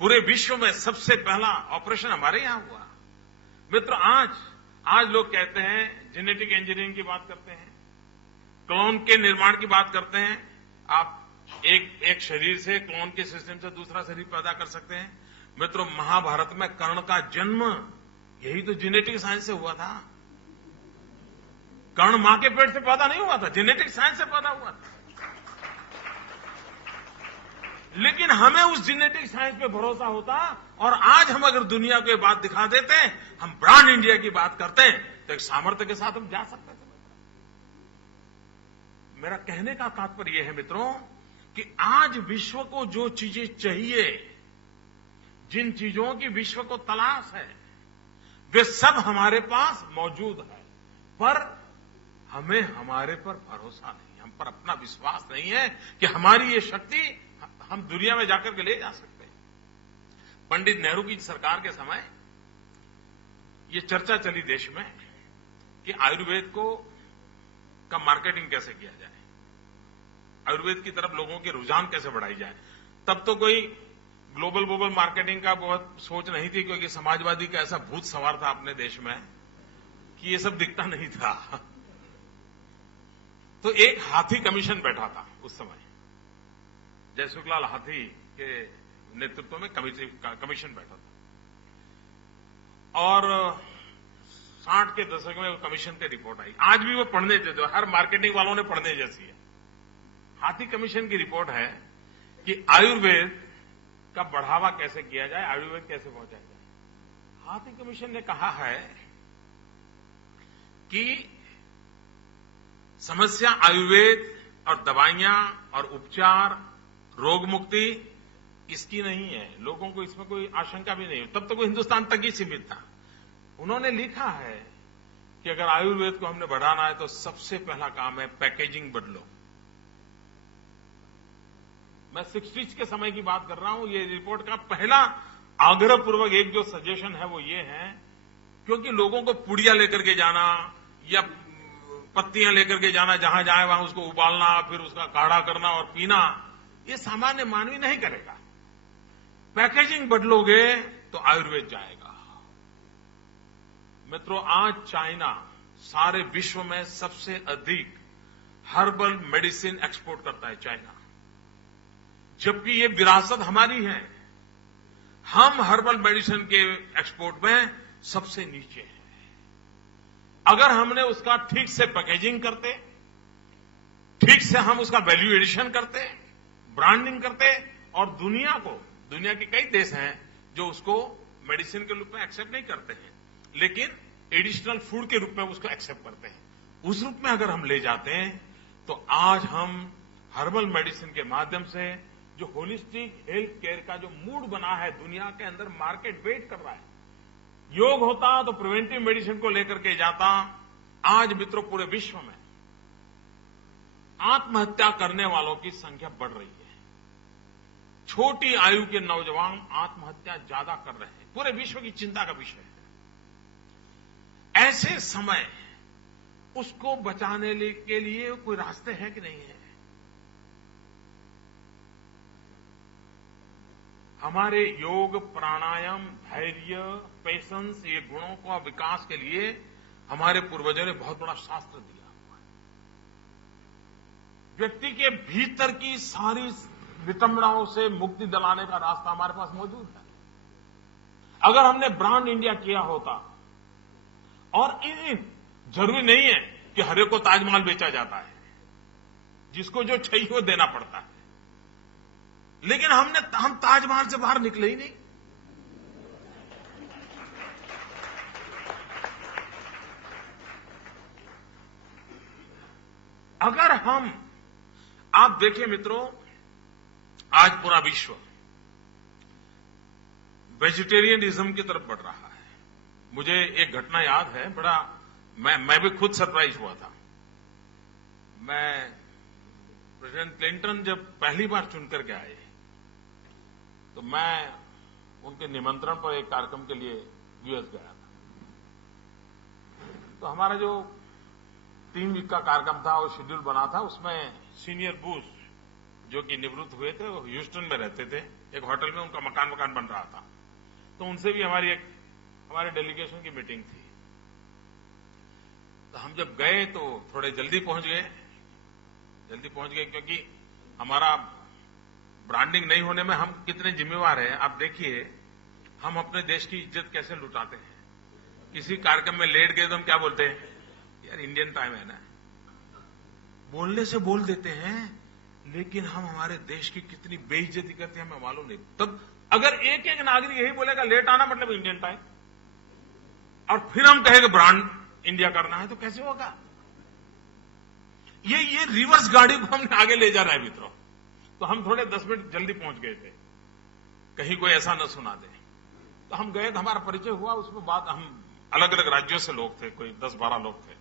पूरे विश्व में सबसे पहला ऑपरेशन हमारे यहां हुआ। मित्र, आज लोग कहते हैं, जेनेटिक इंजीनियरिंग की बात करते हैं, क्लोन के निर्माण की बात करते हैं। आप एक शरीर से, क्लोन के सिस्टम से दूसरा शरीर पैदा कर सकते हैं। मित्रों, महाभारत में कर्ण का जन्म यही तो जेनेटिक साइंस से हुआ था। कर्ण मां के पेट से पैदा नहीं हुआ था, जेनेटिक साइंस से पैदा हुआ था। लेकिन हमें उस जेनेटिक साइंस पे भरोसा होता, और आज हम अगर दुनिया को ये बात दिखा देते, हम ब्रांड इंडिया की बात करते हैं, तो एक सामर्थ्य के साथ हम जा सकते थे। मेरा कहने का तात्पर्य यह है मित्रों कि आज विश्व को जो चीजें चाहिए, जिन चीजों की विश्व को तलाश है, वे सब हमारे पास मौजूद है। पर हमें हमारे पर भरोसा नहीं, हम पर अपना विश्वास नहीं है कि हमारी ये शक्ति हम दुनिया में जाकर के ले जा सकते हैं। पंडित नेहरू की सरकार के समय ये चर्चा चली देश में कि आयुर्वेद का मार्केटिंग कैसे किया जाए, आयुर्वेद की तरफ लोगों के रुझान कैसे बढ़ाई जाए। तब तो कोई ग्लोबल मार्केटिंग का बहुत सोच नहीं थी, क्योंकि समाजवादी का ऐसा भूत सवार था अपने देश में कि ये सब दिखता नहीं था। तो एक हाथी कमीशन बैठा था उस समय, जयसुखलाल हाथी के नेतृत्व में कमीशन बैठा था, और 60 के दशक में वो कमीशन की रिपोर्ट आई। आज भी वो पढ़ने जैसे, हर मार्केटिंग वालों ने पढ़ने जैसी है। हाथी कमीशन की रिपोर्ट है कि आयुर्वेद का बढ़ावा कैसे किया जाए, आयुर्वेद कैसे पहुंचाया जाए। हाथी कमीशन ने कहा है कि समस्या आयुर्वेद और दवाइयां और उपचार, रोग मुक्ति इसकी नहीं है, लोगों को इसमें कोई आशंका भी नहीं है। तब तो वो हिंदुस्तान तक ही सीमित था। उन्होंने लिखा है कि अगर आयुर्वेद को हमने बढ़ाना है तो सबसे पहला काम है पैकेजिंग बदलो। मैं 60s के समय की बात कर रहा हूं। ये रिपोर्ट का पहला आग्रहपूर्वक एक जो सजेशन है वो ये है, क्योंकि लोगों को पुड़िया लेकर के जाना या पत्तियां लेकर के जाना, जहां जाए वहां उसको उबालना, फिर उसका काढ़ा करना और पीना, ये सामान्य मानवी नहीं करेगा। पैकेजिंग बदलोगे तो आयुर्वेद जाएगा। मित्रों, आज चाइना सारे विश्व में सबसे अधिक हर्बल मेडिसिन एक्सपोर्ट करता है, चाइना। जबकि ये विरासत हमारी है, हम हर्बल मेडिसिन के एक्सपोर्ट में सबसे नीचे हैं। अगर हमने उसका ठीक से पैकेजिंग करते, ठीक से हम उसका वैल्यू एडिशन करते, ब्रांडिंग करते, और दुनिया के कई देश हैं जो उसको मेडिसिन के रूप में एक्सेप्ट नहीं करते हैं, लेकिन एडिशनल फूड के रूप में उसको एक्सेप्ट करते हैं। उस रूप में अगर हम ले जाते हैं तो आज हम हर्बल मेडिसिन के माध्यम से जो होलिस्टिक हेल्थ केयर का जो मूड बना है, दुनिया के अंदर मार्केट वेट कर रहा है, योग होता तो प्रिवेंटिव मेडिसिन को लेकर के जाता। आज मित्रों पूरे विश्व में आत्महत्या करने वालों की संख्या बढ़ रही है। छोटी आयु के नौजवान आत्महत्या ज्यादा कर रहे हैं, पूरे विश्व की चिंता का विषय है। ऐसे समय उसको बचाने के लिए कोई रास्ते हैं कि नहीं है? हमारे योग, प्राणायाम, धैर्य, पेशेंस, ये गुणों का विकास के लिए हमारे पूर्वजों ने बहुत बड़ा शास्त्र दिया हुआ है। व्यक्ति के भीतर की सारी विटंबनाओं से मुक्ति दिलाने का रास्ता हमारे पास मौजूद है। अगर हमने ब्रांड इंडिया किया होता, और जरूरी नहीं है कि हर एक को ताजमहल बेचा जाता है, जिसको जो चाहिए वो देना पड़ता है, लेकिन हम ताजमहल से बाहर निकले ही नहीं। अगर आप देखिए मित्रों, आज पूरा विश्व वेजिटेरियनिज्म की तरफ बढ़ रहा है। मुझे एक घटना याद है, मैं भी खुद सरप्राइज हुआ था। प्रेसिडेंट क्लिंटन जब पहली बार चुनकर के आए, तो मैं उनके निमंत्रण पर एक कार्यक्रम के लिए यूएस गया था। तो हमारा जो 3 वीक का कार्यक्रम था, वो शेड्यूल बना था। उसमें सीनियर बुश, जो कि निवृत्त हुए थे, वो ह्यूस्टन में रहते थे, एक होटल में उनका मकान बन रहा था। तो उनसे भी हमारे डेलीगेशन की मीटिंग थी। तो हम जब गए तो थोड़े जल्दी पहुंच गए क्योंकि हमारा ब्रांडिंग नहीं होने में हम कितने जिम्मेवार हैं। आप देखिए, हम अपने देश की इज्जत कैसे लुटाते हैं। किसी कार्यक्रम में लेट गए तो हम क्या बोलते हैं, यार इंडियन टाइम है ना, बोलने से बोल देते हैं, लेकिन हम हमारे देश की कितनी बेइज्जती करते हैं हमें मालूम नहीं। तब अगर एक एक नागरिक यही बोलेगा लेट आना मतलब इंडियन टाइम, और फिर हम कहेंगे ब्रांड इंडिया करना है, तो कैसे होगा? ये रिवर्स गाड़ी को हमने आगे ले जा रहा है मित्रों। तो हम थोड़े 10 मिनट जल्दी पहुंच गए थे, कहीं कोई ऐसा न सुना दे। तो हम गए, हमारा परिचय हुआ। उसमें बाद हम अलग अलग राज्यों से लोग थे, कोई 10-12 लोग थे।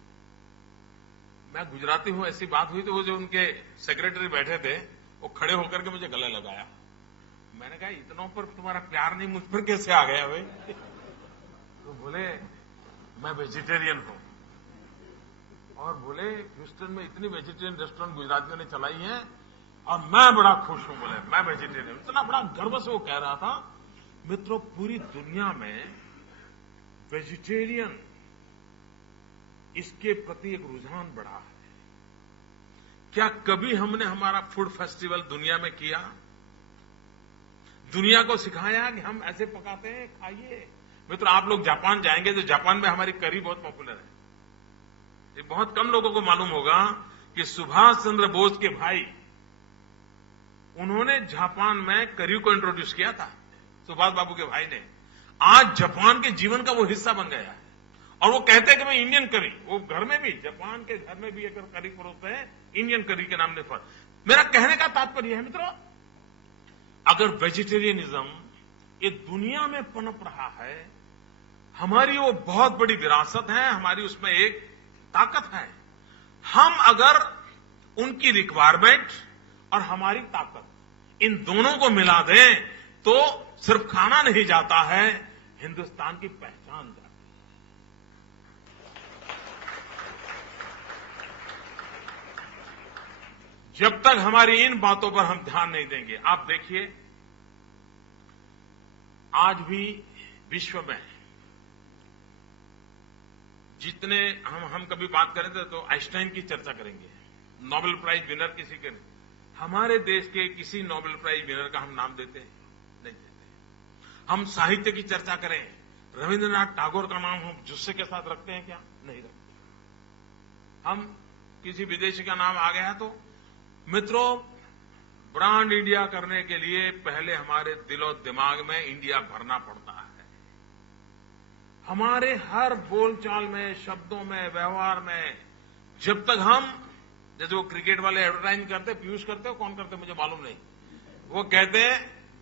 मैं गुजराती हूं, ऐसी बात हुई तो वो जो उनके सेक्रेटरी बैठे थे, वो खड़े होकर के मुझे गले लगाया। मैंने कहा, इतनों पर तुम्हारा प्यार नहीं, मुझ पर कैसे आ गया भाई? तो बोले, मैं वेजिटेरियन हूं। और बोले, ह्यूस्टन में इतनी वेजिटेरियन रेस्टोरेंट गुजरातियों ने चलाई है और मैं बड़ा खुश हूं। बोले, मैं वेजिटेरियन। इतना बड़ा गर्व से वो कह रहा था। मित्रों, पूरी दुनिया में वेजिटेरियन, इसके प्रति एक रुझान बढ़ा है। क्या कभी हमने हमारा फूड फेस्टिवल दुनिया में किया? दुनिया को सिखाया कि हम ऐसे पकाते हैं, खाइए। मित्रों, आप लोग जापान जाएंगे तो जापान में हमारी करी बहुत पॉपुलर है। ये बहुत कम लोगों को मालूम होगा कि सुभाष चंद्र बोस के भाई, उन्होंने जापान में करी को इंट्रोड्यूस किया था, सुभाष बाबू के भाई ने। आज जापान के जीवन का वो हिस्सा बन गया है। और वो कहते हैं कि मैं इंडियन करी, वो घर में भी, जापान के घर में भी अगर करी परोसते हैं, इंडियन करी के नाम पर। मेरा कहने का तात्पर्य है मित्रों, अगर वेजिटेरियनिज्म ये दुनिया में पनप रहा है, हमारी वो बहुत बड़ी विरासत है, हमारी उसमें एक ताकत है। हम अगर उनकी रिक्वायरमेंट और हमारी ताकत, इन दोनों को मिला दें, तो सिर्फ खाना नहीं जाता है, हिंदुस्तान की पहचान जाती है। जब तक हमारी इन बातों पर हम ध्यान नहीं देंगे, आप देखिए, आज भी विश्व में जितने हम कभी बात करें तो आइंस्टाइन की चर्चा करेंगे, नोबेल प्राइज विनर किसी के, हमारे देश के किसी नोबेल प्राइज विनर का हम नाम देते हैं? नहीं देते। हम साहित्य की चर्चा करें, रविंद्रनाथ टैगोर का नाम हम जुस्से के साथ रखते हैं क्या? नहीं रखते। हम किसी विदेशी का नाम आ गया है तो मित्रों, ब्रांड इंडिया करने के लिए पहले हमारे दिलो दिमाग में इंडिया भरना पड़ता है। हमारे हर बोलचाल में, शब्दों में, व्यवहार में, जब तक हम, जैसे वो क्रिकेट वाले एडवर्टाइजिंग करते, पीयूष करते हो, कौन करते मुझे मालूम नहीं, वो कहते हैं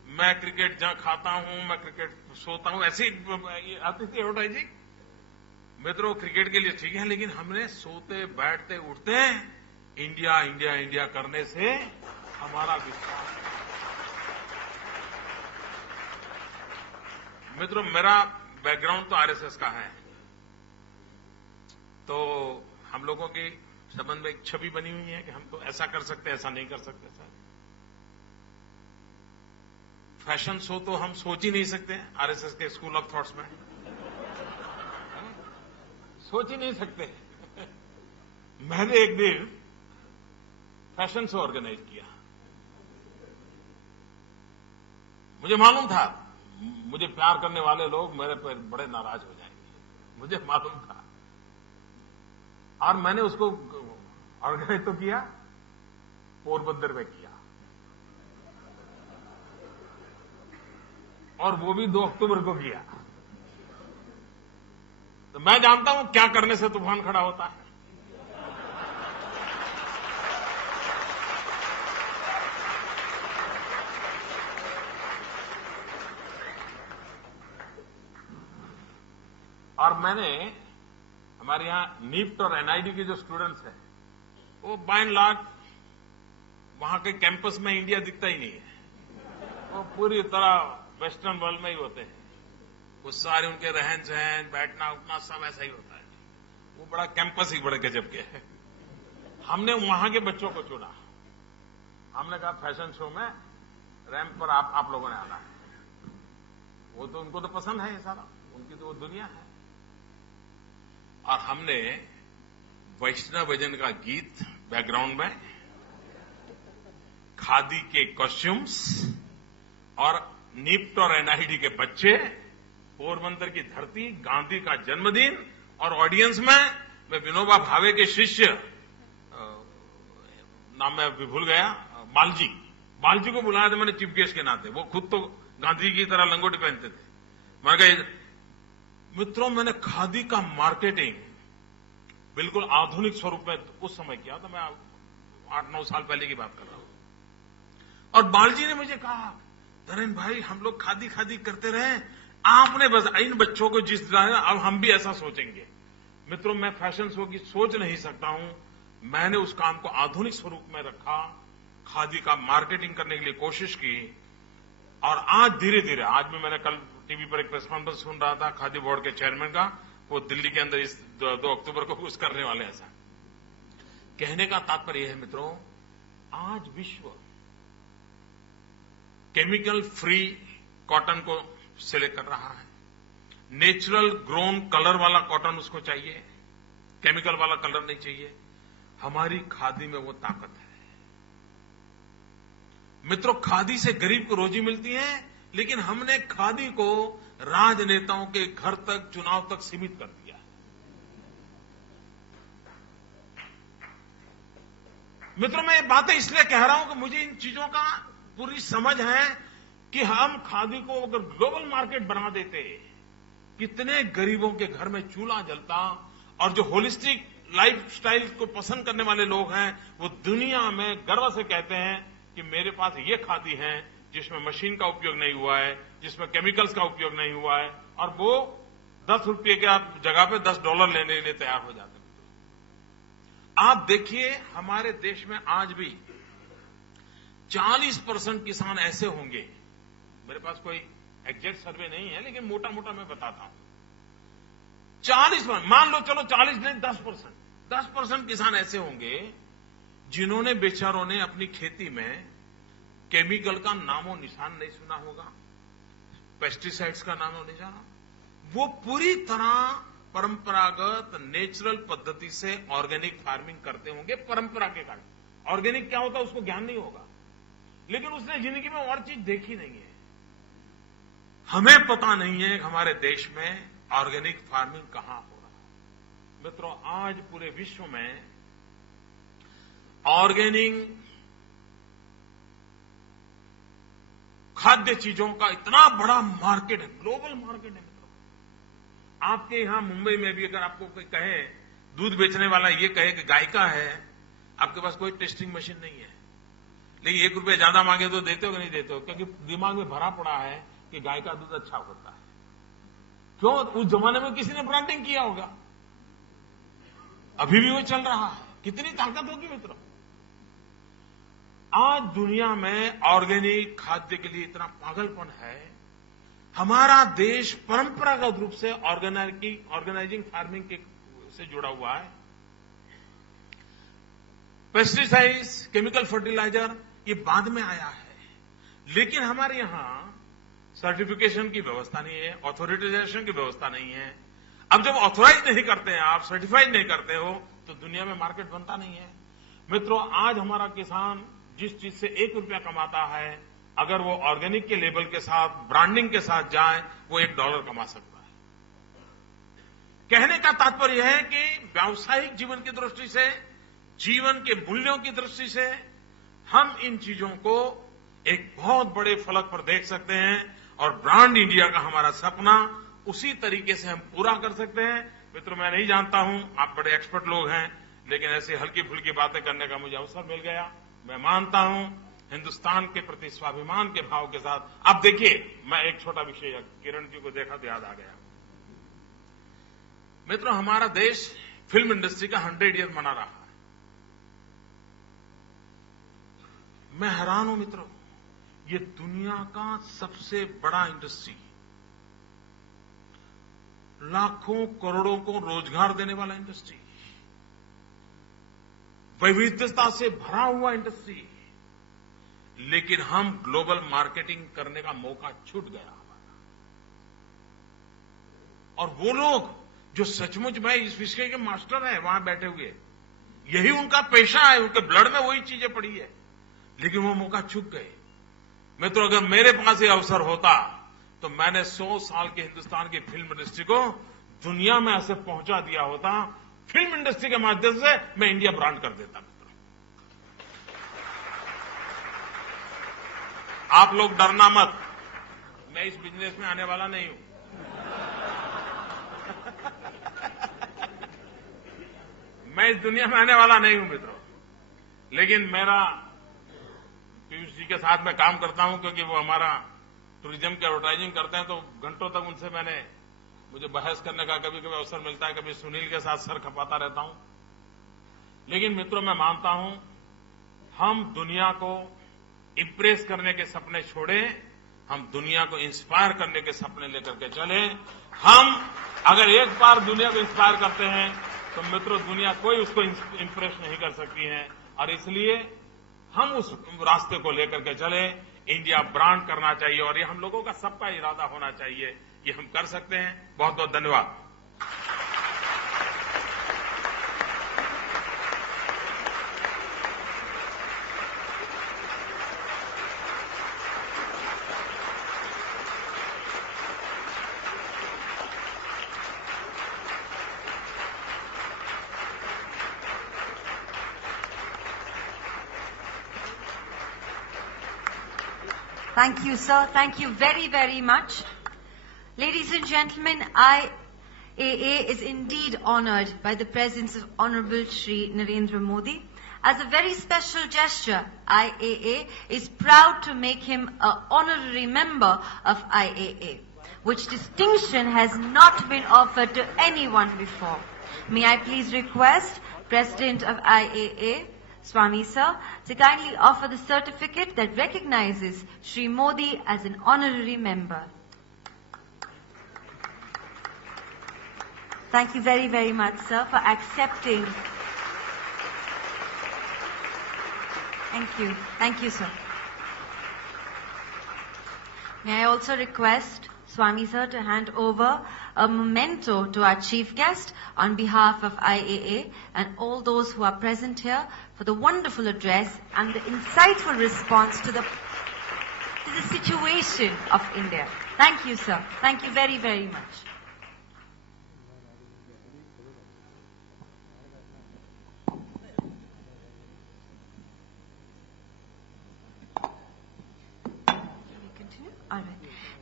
मैं क्रिकेट जहां खाता हूं, मैं क्रिकेट सोता हूं, ऐसी आती थी एडवर्टाइजिंग। मित्रों, क्रिकेट के लिए ठीक है, लेकिन हमने सोते बैठते उठते इंडिया इंडिया इंडिया करने से हमारा विश्वास। मित्रों, मेरा बैकग्राउंड तो आरएसएस का है, तो हम लोगों के संबंध में एक छवि बनी हुई है कि हम तो ऐसा कर सकते, ऐसा नहीं कर सकते। सर, फैशन शो तो हम सोच ही नहीं सकते आरएसएस के स्कूल ऑफ थॉट्स में, सोच ही नहीं सकते। मैंने एक दिन फैशन शो ऑर्गेनाइज किया। मुझे मालूम था मुझे प्यार करने वाले लोग मेरे पर बड़े नाराज हो जाएंगे, मुझे मालूम था। और मैंने उसको ऑर्गेनाइज तो किया, पोरबंदर में किया, और वो भी 2 अक्टूबर को किया। तो मैं जानता हूं क्या करने से तूफान खड़ा होता है। और मैंने हमारे यहां नीफ्ट और एनआईडी के जो स्टूडेंट्स हैं, वो बाय एंड लार्ज वहां के कैंपस में इंडिया दिखता ही नहीं है, वो पूरी तरह वेस्टर्न वर्ल्ड में ही होते हैं। वो सारे उनके रहन सहन, बैठना उठना सब ऐसा ही होता है। वो बड़ा कैंपस ही बड़े गजब के है। हमने वहां के बच्चों को चुना। हमने कहा फैशन शो में रैंप पर आप लोगों ने आना है। वो तो उनको तो पसंद है, ये सारा उनकी तो वो दुनिया है। और हमने वैष्णव भजन का गीत बैकग्राउंड में, खादी के कॉस्ट्यूम्स, और निफ्ट और एनआईडी के बच्चे, पोरबंदर की धरती, गांधी का जन्मदिन, और ऑडियंस में मैं विनोबा भावे के शिष्य, नाम मैं अभी भूल गया, बालजी को बुलाया था मैंने चीफ गेस्ट के नाते। वो खुद तो गांधी की तरह लंगोटी पहनते थे। मैंने कहा मित्रों, मैंने खादी का मार्केटिंग बिल्कुल आधुनिक स्वरूप में उस समय किया था। मैं 8-9 साल पहले की बात कर रहा हूं। और बालजी ने मुझे कहा, नरेंद्र भाई, हम लोग खादी खादी करते रहे, आपने बस इन बच्चों को जिस तरह, अब हम भी ऐसा सोचेंगे। मित्रों, मैं फैशन शो की सोच नहीं सकता हूं। मैंने उस काम को आधुनिक स्वरूप में रखा, खादी का मार्केटिंग करने के लिए कोशिश की। और आज धीरे धीरे, आज भी मैंने कल टीवी पर एक प्रेस कॉन्फ्रेंस सुन रहा था खादी बोर्ड के चेयरमैन का, वो दिल्ली के अंदर इस 2 अक्टूबर को कुछ करने वाले हैं। ऐसा कहने का तात्पर्य यह है मित्रों, आज विश्व केमिकल फ्री कॉटन को सिलेक्ट कर रहा है। नेचुरल ग्रोन कलर वाला कॉटन उसको चाहिए, केमिकल वाला कलर नहीं चाहिए। हमारी खादी में वो ताकत है। मित्रों, खादी से गरीब को रोजी मिलती है, लेकिन हमने खादी को राजनेताओं के घर तक, चुनाव तक सीमित कर दिया है। मित्रों, मैं ये बातें इसलिए कह रहा हूं कि मुझे इन चीजों का पूरी समझ है कि हम खादी को अगर ग्लोबल मार्केट बना देते, कितने गरीबों के घर में चूल्हा जलता, और जो होलिस्टिक लाइफस्टाइल को पसंद करने वाले लोग हैं, वो दुनिया में गर्व से कहते हैं कि मेरे पास ये खादी है जिसमें मशीन का उपयोग नहीं हुआ है, जिसमें केमिकल्स का उपयोग नहीं हुआ है, और वो 10 रुपये के जगह पे $10 लेने के लिए तैयार हो जाते हैं। आप देखिए, हमारे देश में आज भी 40% किसान ऐसे होंगे, मेरे पास कोई एग्जैक्ट सर्वे नहीं है, लेकिन मोटा मोटा मैं बताता हूं, 40%, मान लो चलो 40 नहीं, 10% किसान ऐसे होंगे जिन्होंने, बेचारों ने अपनी खेती में केमिकल का नामो निशान नहीं सुना होगा, पेस्टिसाइड्स का नामो निशान। वो पूरी तरह परंपरागत नेचुरल पद्धति से ऑर्गेनिक फार्मिंग करते होंगे, परंपरा के कारण। ऑर्गेनिक क्या होता है उसको ज्ञान नहीं होगा, लेकिन उसने जिंदगी में और चीज देखी नहीं है। हमें पता नहीं है कि हमारे देश में ऑर्गेनिक फार्मिंग कहां हो रहा है। मित्रों, आज पूरे विश्व में ऑर्गेनिक खाद्य चीजों का इतना बड़ा मार्केट है, ग्लोबल मार्केट है। मित्रों, आपके यहां मुंबई में भी अगर आपको कोई कहे, दूध बेचने वाला ये कहे कि गाय का है, आपके पास कोई टेस्टिंग मशीन नहीं है, लेकिन 1 रुपया ज्यादा मांगे तो देते हो कि नहीं देते हो? क्योंकि दिमाग में भरा पड़ा है कि गाय का दूध अच्छा होता है। क्यों? उस जमाने में किसी ने ब्रांडिंग किया होगा, अभी भी वो चल रहा है। कितनी ताकत होगी मित्रों। आज दुनिया में ऑर्गेनिक खाद्य के लिए इतना पागलपन है। हमारा देश परंपरागत रूप से ऑर्गेनाइजिंग फार्मिंग से जुड़ा हुआ है। पेस्टिसाइड्स, केमिकल फर्टिलाइजर ये बाद में आया है, लेकिन हमारे यहां सर्टिफिकेशन की व्यवस्था नहीं है, ऑथोराइजेशन की व्यवस्था नहीं है। अब जब ऑथोराइज नहीं करते हैं आप, सर्टिफाइड नहीं करते हो, तो दुनिया में मार्केट बनता नहीं है। मित्रों, आज हमारा किसान जिस चीज से 1 रुपया कमाता है, अगर वो ऑर्गेनिक के लेबल के साथ, ब्रांडिंग के साथ जाए, वो $1 कमा सकता है। कहने का तात्पर्य है कि व्यावसायिक जीवन की दृष्टि से, जीवन के मूल्यों की दृष्टि से हम इन चीजों को एक बहुत बड़े फलक पर देख सकते हैं और ब्रांड इंडिया का हमारा सपना उसी तरीके से हम पूरा कर सकते हैं। मित्रों, मैं नहीं जानता हूं, आप बड़े एक्सपर्ट लोग हैं, लेकिन ऐसी हल्की फुल्की बातें करने का मुझे अवसर मिल गया। मैं मानता हूं हिंदुस्तान के प्रति स्वाभिमान के भाव के साथ। अब देखिए, मैं एक छोटा विषय, किरण जी को देखा तो याद आ गया। मित्रों, हमारा देश फिल्म इंडस्ट्री का 100 ईयर मना रहा है। मैं हैरान हूं मित्रों, ये दुनिया का सबसे बड़ा इंडस्ट्री, लाखों करोड़ों को रोजगार देने वाला इंडस्ट्री, वैविध्यता से भरा हुआ इंडस्ट्री, लेकिन हम ग्लोबल मार्केटिंग करने का मौका छूट गया हमारा। और वो लोग जो सचमुच में इस विषय के मास्टर हैं वहां बैठे हुए, यही उनका पेशा है, उनके ब्लड में वही चीजें पड़ी है, लेकिन वो मौका चूक गए। मित्रों, अगर मेरे पास ये अवसर होता तो मैंने 100 साल के हिंदुस्तान की फिल्म इंडस्ट्री को दुनिया में ऐसे पहुंचा दिया होता। फिल्म इंडस्ट्री के माध्यम से मैं इंडिया ब्रांड कर देता। मित्रों, आप लोग डरना मत, मैं इस बिजनेस में आने वाला नहीं हूं। मैं इस दुनिया में आने वाला नहीं हूं मित्रों, लेकिन मेरा पीयूष जी के साथ में काम करता हूं, क्योंकि वो हमारा टूरिज्म की एडवर्टाइजिंग करते हैं, तो घंटों तक उनसे मुझे बहस करने का कभी कभी अवसर मिलता है, कभी सुनील के साथ सर खपाता रहता हूं। लेकिन मित्रों, मैं मानता हूं हम दुनिया को इंप्रेस करने के सपने छोड़ें, हम दुनिया को इंस्पायर करने के सपने लेकर के चले। हम अगर एक बार दुनिया को इंस्पायर करते हैं तो मित्रों, दुनिया कोई उसको इंप्रेस नहीं कर सकती है। और इसलिए हम उस रास्ते को लेकर के चले। इंडिया ब्रांड करना चाहिए और ये हम लोगों का सबका इरादा होना चाहिए। ये हम कर सकते हैं। बहुत बहुत धन्यवाद। Thank you, sir. Thank you very, very much. Ladies and gentlemen, IAA is indeed honored by the presence of Honorable Shri Narendra Modi. As a very special gesture, IAA is proud to make him an honorary member of IAA, which distinction has not been offered to anyone before. May I please request President of IAA, Swami Sir, to kindly offer the certificate that recognizes Shri Modi as an honorary member. Thank you very, very much, sir, for accepting. Thank you. Thank you, sir. May I also request Swami Sir to hand over a memento to our chief guest on behalf of IAA and all those who are present here for the wonderful address and the insightful response to the situation of India. Thank you, sir. Thank you very, very much. Shall we continue? All right.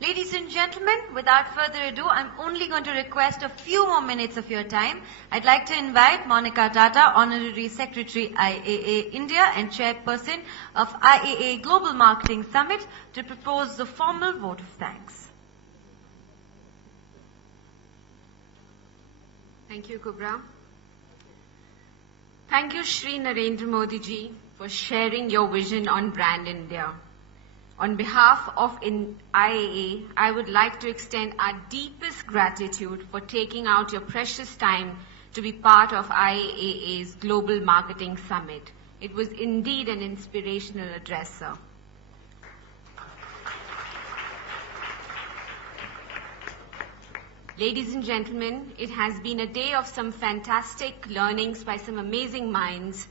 Ladies and gentlemen, without further ado, I'm only going to request a few more minutes of your time. I'd like to invite Monica Tata, Honorary Secretary IAA India and Chairperson of IAA Global Marketing Summit, to propose the formal vote of thanks. Thank you, Kubra. Thank you, Shri Narendra Modi ji, for sharing your vision on Brand India. On behalf of IAA, I would like to extend our deepest gratitude for taking out your precious time to be part of IAA's Global Marketing Summit. It was indeed an inspirational address, sir. Ladies and gentlemen, it has been a day of some fantastic learnings by some amazing minds,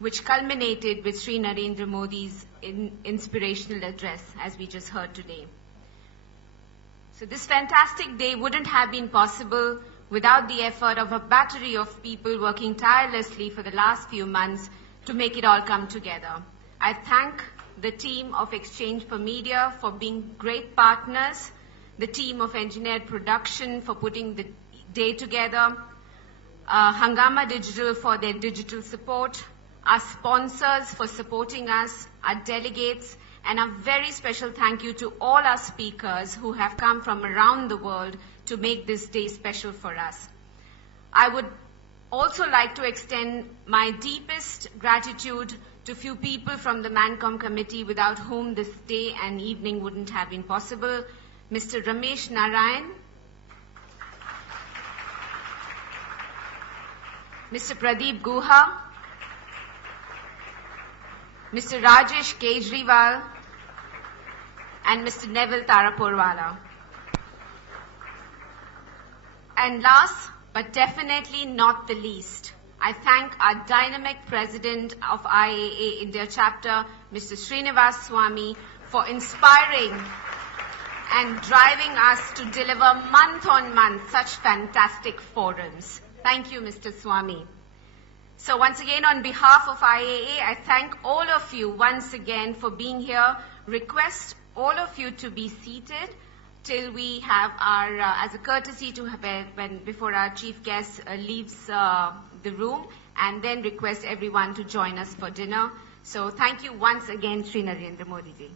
which culminated with Shri Narendra Modi's inspirational address, as we just heard today. So this fantastic day wouldn't have been possible without the effort of a battery of people working tirelessly for the last few months to make it all come together. I thank the team of Exchange for Media for being great partners, the team of Engineered Production for putting the day together, Hangama Digital for their digital support, our sponsors for supporting us, our delegates, and a very special thank you to all our speakers who have come from around the world to make this day special for us. I would also like to extend my deepest gratitude to few people from the Mancom committee without whom this day and evening wouldn't have been possible. Mr. Ramesh Narayan, Mr. Pradeep Guha, Mr. Rajesh Kejriwal, and Mr. Neville Taraporwala. And last, but definitely not the least, I thank our dynamic president of IAA India chapter, Mr. Srinivas Swamy, for inspiring and driving us to deliver month on month such fantastic forums. Thank you, Mr. Swamy. So once again, on behalf of IAA, I thank all of you once again for being here. Request all of you to be seated till we have our, as a courtesy to have before our chief guest leaves the room, and then request everyone to join us for dinner. So thank you once again, Shri Narendra Modi ji.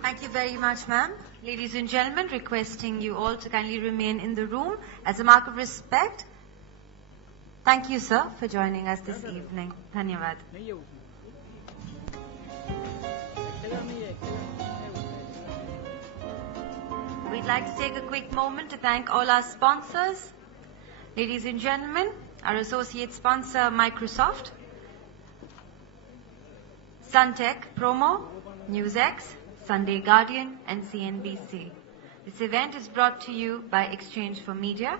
Thank you very much, ma'am. Ladies and gentlemen, requesting you all to kindly remain in the room as a mark of respect. Thank you, sir, for joining us this evening. Dhanyavad. We'd like to take a quick moment to thank all our sponsors. Ladies and gentlemen, our associate sponsor, Microsoft, Suntech Promo, NewsX, Sunday Guardian, and CNBC. This event is brought to you by Exchange for Media.